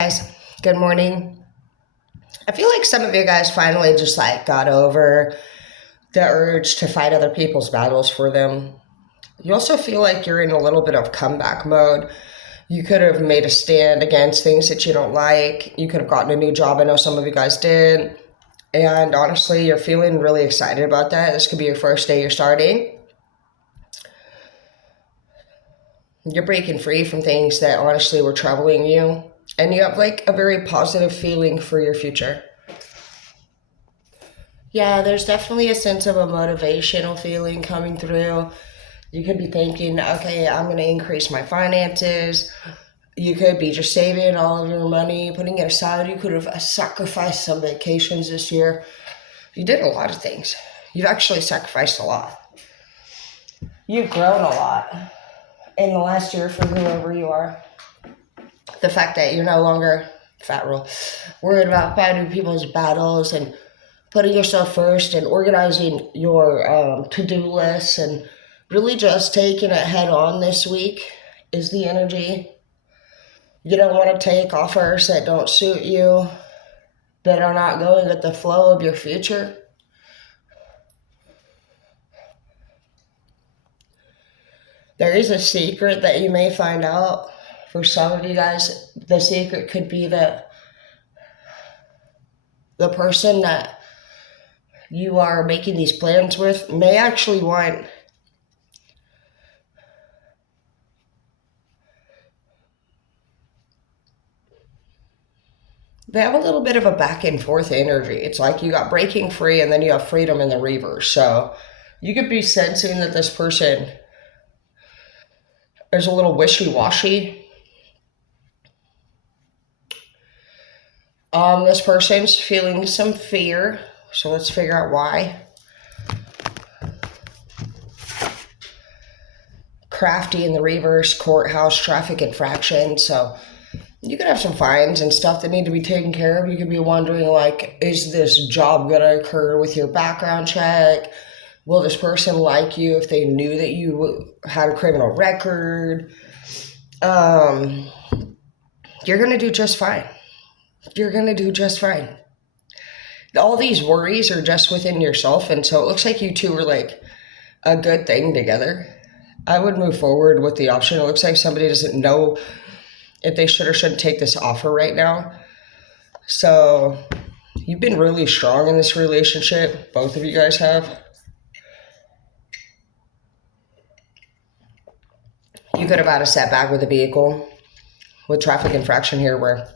Guys, good morning. I feel like some of you guys finally just like got over the urge to fight other people's battles for them. You also feel like you're in a little bit of comeback mode. You could have made a stand against things that you don't like. You could have gotten a new job. I know some of you guys did. And honestly, you're feeling really excited about that. This could be your first day you're starting. You're breaking free from things that honestly were troubling you. And you have like a very positive feeling for your future. Yeah, there's definitely a sense of a motivational feeling coming through. You could be thinking, okay, I'm going to increase my finances. You could be just saving all of your money, putting it aside. You could have sacrificed some vacations this year. You did a lot of things. You've actually sacrificed a lot. You've grown a lot in the last year for whoever you are. The fact that you're no longer, fat rule, worried about fighting people's battles and putting yourself first and organizing your to-do lists and really just taking it head on this week is the energy. You don't want to take offers that don't suit you, that are not going with the flow of your future. There is a secret that you may find out. For some of you guys, the secret could be that the person that you are making these plans with may actually want they have a little bit of a back and forth energy. It's like you got breaking free and then you have freedom in the reverse. So you could be sensing that this person is a little wishy-washy. This person's feeling some fear. So let's figure out why. Crafty in the reverse, courthouse, traffic infraction. So you could have some fines and stuff that need to be taken care of. You could be wondering, like, is this job going to occur with your background check? Will this person like you if they knew that you had a criminal record? You're going to do just fine. You're going to do just fine. All these worries are just within yourself, and so it looks like you two are like a good thing together. I would move forward with the option. It looks like somebody doesn't know if they should or shouldn't take this offer right now. So you've been really strong in this relationship. Both of you guys have. You could have had a setback with a vehicle, with traffic infraction here, where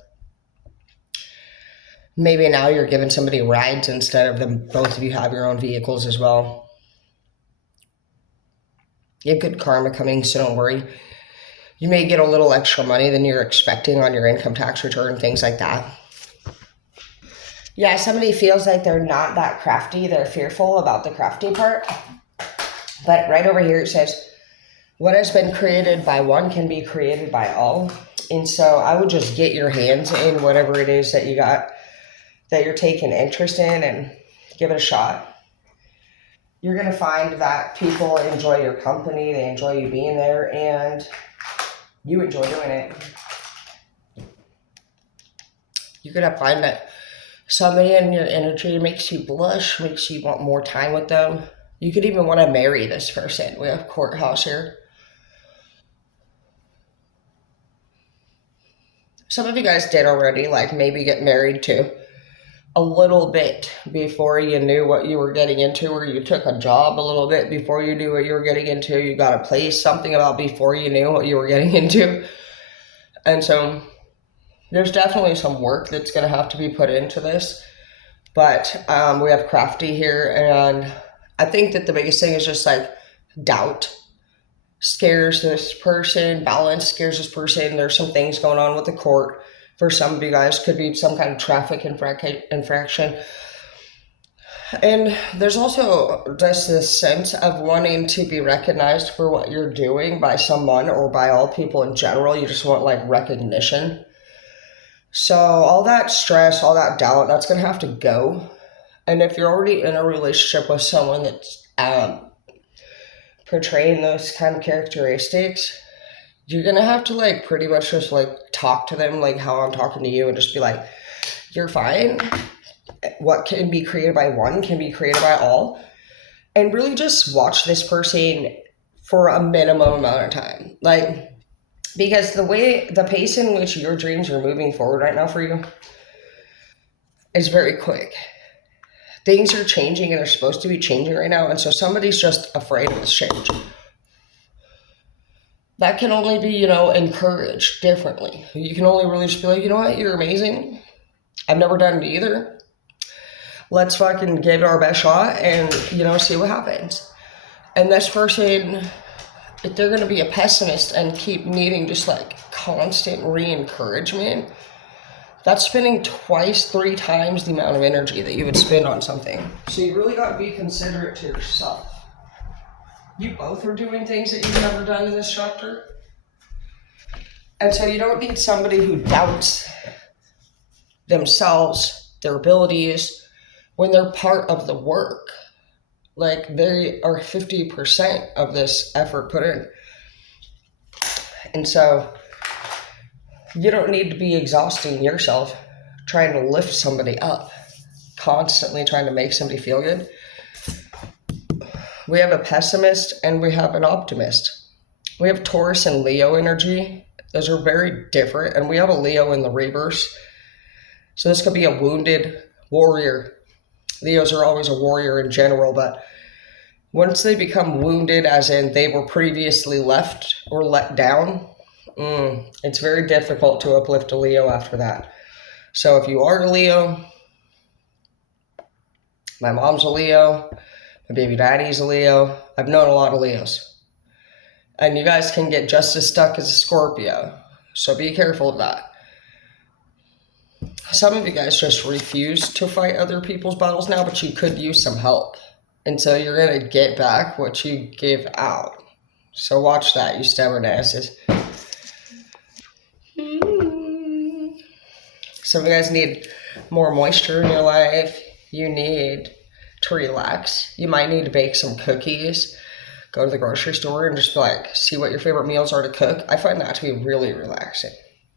maybe now you're giving somebody rides instead of them. Both of you have your own vehicles as well. You have good karma coming, so don't worry. You may get a little extra money than you're expecting on your income tax return, things like that. Yeah, somebody feels like they're not that crafty. They're fearful about the crafty part. But right over here it says, what has been created by one can be created by all. And so I would just get your hands in whatever it is that you got, that you're taking interest in, and give it a shot. You're going to find that people enjoy your company, they enjoy you being there, and you enjoy doing it. You could find that somebody in your energy makes you blush, makes you want more time with them. You could even want to marry this person. We have courthouse here. Some of you guys did already, like maybe get married to a little bit before you knew what you were getting into, or you took a job a little bit before you knew what you were getting into. You got a place, something about before you knew what you were getting into. And so there's definitely some work that's going to have to be put into this. But we have crafty here, and I think that the biggest thing is just like doubt scares this person, balance scares this person. There's some things going on with the court. For some of you guys, could be some kind of traffic infraction. And there's also just this sense of wanting to be recognized for what you're doing by someone or by all people in general. You just want like recognition. So all that stress, all that doubt, that's going to have to go. And if you're already in a relationship with someone that's portraying those kind of characteristics, you're gonna have to like pretty much just like talk to them like how I'm talking to you and just be like, you're fine. What can be created by one can be created by all. And really just watch this person for a minimum amount of time. Like, because the pace in which your dreams are moving forward right now for you is very quick. Things are changing and they're supposed to be changing right now. And so somebody's just afraid of this change. That can only be, encouraged differently. You can only really just be like, you know what, you're amazing. I've never done it either. Let's fucking give it our best shot and, see what happens. And this person, if they're going to be a pessimist and keep needing just like constant re-encouragement, that's spending twice, 3 times the amount of energy that you would spend on something. So you really got to be considerate to yourself. You both are doing things that you've never done in this chapter. And so you don't need somebody who doubts themselves, their abilities, when they're part of the work. Like, they are 50% of this effort put in. And so you don't need to be exhausting yourself trying to lift somebody up, constantly trying to make somebody feel good. We have a pessimist and we have an optimist. We have Taurus and Leo energy. Those are very different. And we have a Leo in the reverse. So this could be a wounded warrior. Leos are always a warrior in general, but once they become wounded, as in they were previously left or let down, it's very difficult to uplift a Leo after that. So if you are a Leo, my mom's a Leo, my baby daddy's a Leo. I've known a lot of Leos. And you guys can get just as stuck as a Scorpio. So be careful of that. Some of you guys just refuse to fight other people's battles now, but you could use some help. And so you're going to get back what you give out. So watch that, you stubborn asses. Some of you guys need more moisture in your life. You need to relax. You might need to bake some cookies. Go to the grocery store and just like see what your favorite meals are to cook. I find that to be really relaxing.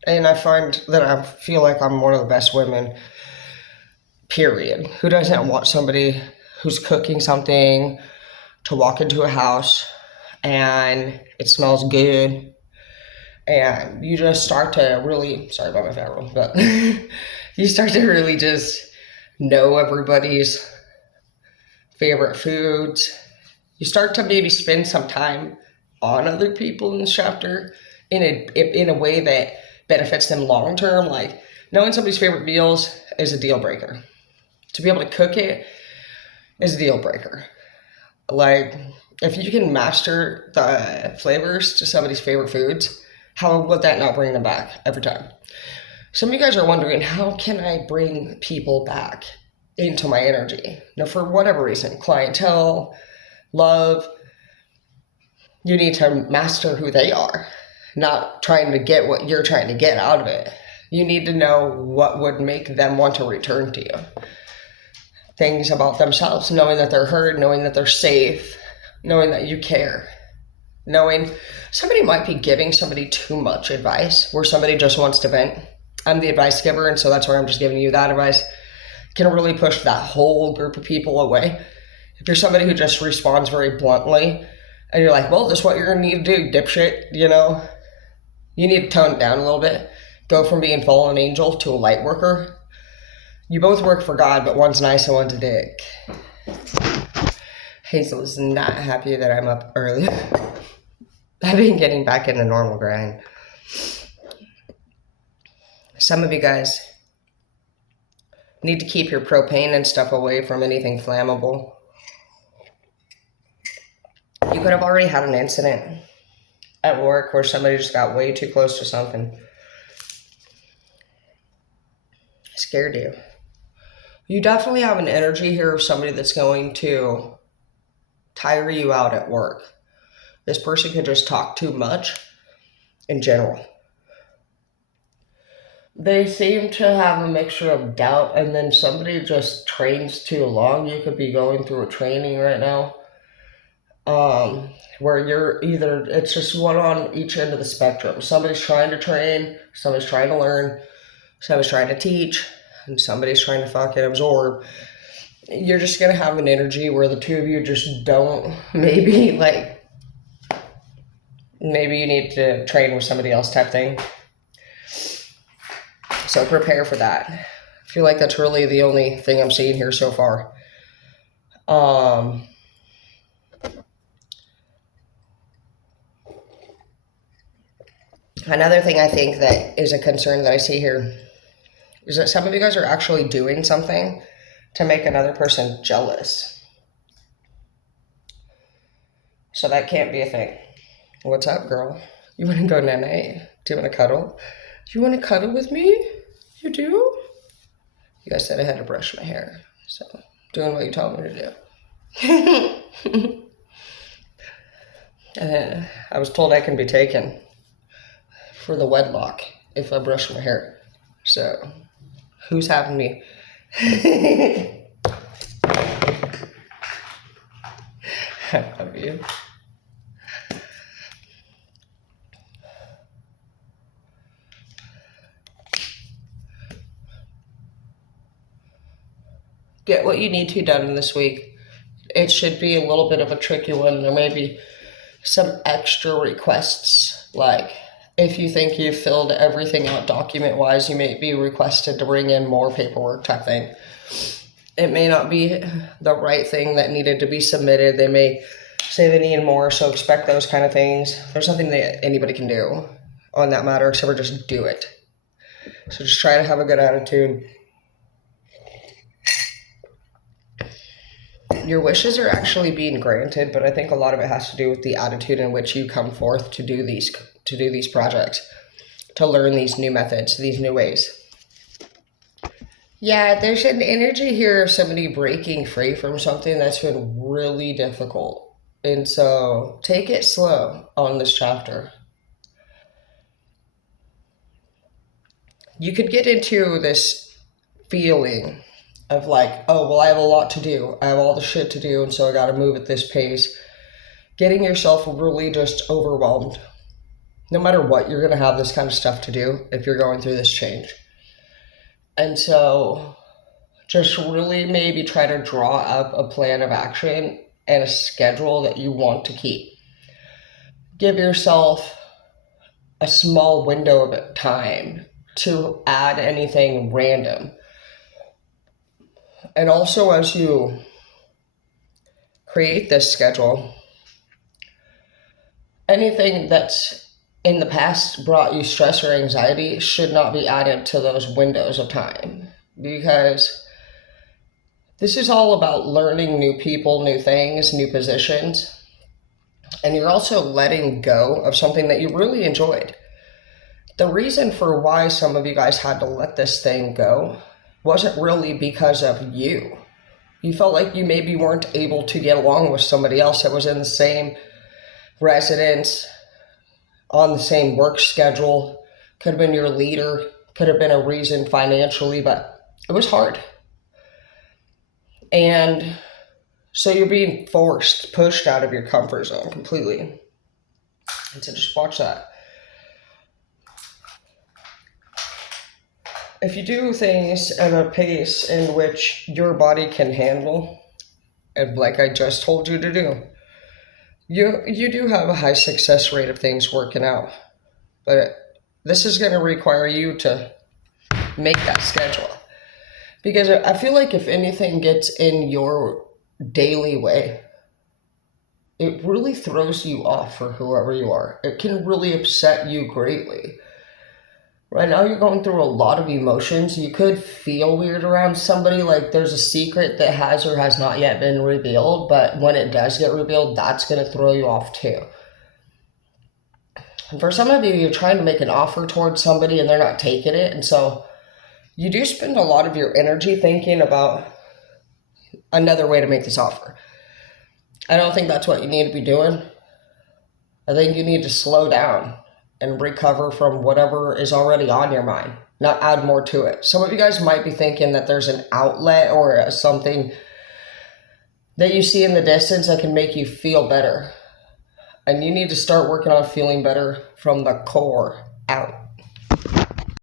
And I find that I feel like I'm one of the best women, period. Who doesn't want somebody who's cooking something to walk into a house and it smells good and you just start to really, sorry about my fat roll, but you start to really just know everybody's favorite foods. You start to maybe spend some time on other people in this chapter in a way that benefits them long term. Like, knowing somebody's favorite meals is a deal breaker. To be able to cook it is a deal breaker. Like, if you can master the flavors to somebody's favorite foods, how would that not bring them back every time? Some of you guys are wondering, how can I bring people back into my energy? Now, for whatever reason, clientele, love, you need to master who they are, not trying to get what you're trying to get out of it. You need to know what would make them want to return to you. Things about themselves, knowing that they're heard, knowing that they're safe, knowing that you care. Knowing somebody might be giving somebody too much advice where somebody just wants to vent. I'm the advice giver, and so that's why I'm just giving you that advice. Can really push that whole group of people away. If you're somebody who just responds very bluntly and you're like, well, this is what you're going to need to do, dipshit, you need to tone it down a little bit. Go from being fallen angel to a light worker. You both work for God, but one's nice and one's a dick. Hazel is not happy that I'm up early. I've been getting back in the normal grind. Some of you guys need to keep your propane and stuff away from anything flammable. You could have already had an incident at work where somebody just got way too close to something. Scared you. You definitely have an energy here of somebody that's going to tire you out at work. This person could just talk too much in general. They seem to have a mixture of doubt, and then somebody just trains too long. You could be going through a training right now. where you're either, it's just one on each end of the spectrum. Somebody's trying to train, somebody's trying to learn, somebody's trying to teach, and somebody's trying to fucking absorb. You're just going to have an energy where the two of you just don't, maybe you need to train with somebody else type thing. So prepare for that. I feel like that's really the only thing I'm seeing here so far. Another thing I think that is a concern that I see here is that some of you guys are actually doing something to make another person jealous. So that can't be a thing. What's up, girl? You want to go nene? Do you want to cuddle? You want to cuddle with me? You do? You guys said I had to brush my hair, so doing what you told me to do. And I was told I can be taken for the wedlock if I brush my hair. So, who's having me? I love you. Get what you need to done this week. It should be a little bit of a tricky one. There may be some extra requests, like if you think you've filled everything out document-wise, you may be requested to bring in more paperwork type thing. It may not be the right thing that needed to be submitted. They may say they need more, so expect those kind of things. There's nothing that anybody can do on that matter except for just do it. So just try to have a good attitude. Your wishes are actually being granted, but I think a lot of it has to do with the attitude in which you come forth to do these projects, to learn these new methods, these new ways. Yeah, there's an energy here of somebody breaking free from something that's been really difficult. And so take it slow on this chapter. You could get into this feeling of like, oh, well, I have a lot to do. I have all the shit to do, and so I got to move at this pace. Getting yourself really just overwhelmed. No matter what, you're going to have this kind of stuff to do if you're going through this change. And so just really maybe try to draw up a plan of action and a schedule that you want to keep. Give yourself a small window of time to add anything random. And also, as you create this schedule, anything that's in the past brought you stress or anxiety should not be added to those windows of time, because this is all about learning new people, new things, new positions, and you're also letting go of something that you really enjoyed. The reason for why some of you guys had to let this thing go wasn't really because of you. You felt like you maybe weren't able to get along with somebody else that was in the same residence, on the same work schedule, could have been your leader, could have been a reason financially, but it was hard. And so you're being pushed out of your comfort zone completely. And so just watch that. If you do things at a pace in which your body can handle, and like I just told you to do, you do have a high success rate of things working out. But this is going to require you to make that schedule. Because I feel like if anything gets in your daily way, it really throws you off for whoever you are. It can really upset you greatly. Right now you're going through a lot of emotions. You could feel weird around somebody, like there's a secret that has or has not yet been revealed, but when it does get revealed, that's going to throw you off too. And for some of you, you're trying to make an offer towards somebody and they're not taking it, and so you do spend a lot of your energy thinking about another way to make this offer. I don't think that's what you need to be doing. I think you need to slow down and recover from whatever is already on your mind, not add more to it. Some of you guys might be thinking that there's an outlet or something that you see in the distance that can make you feel better. And you need to start working on feeling better from the core out.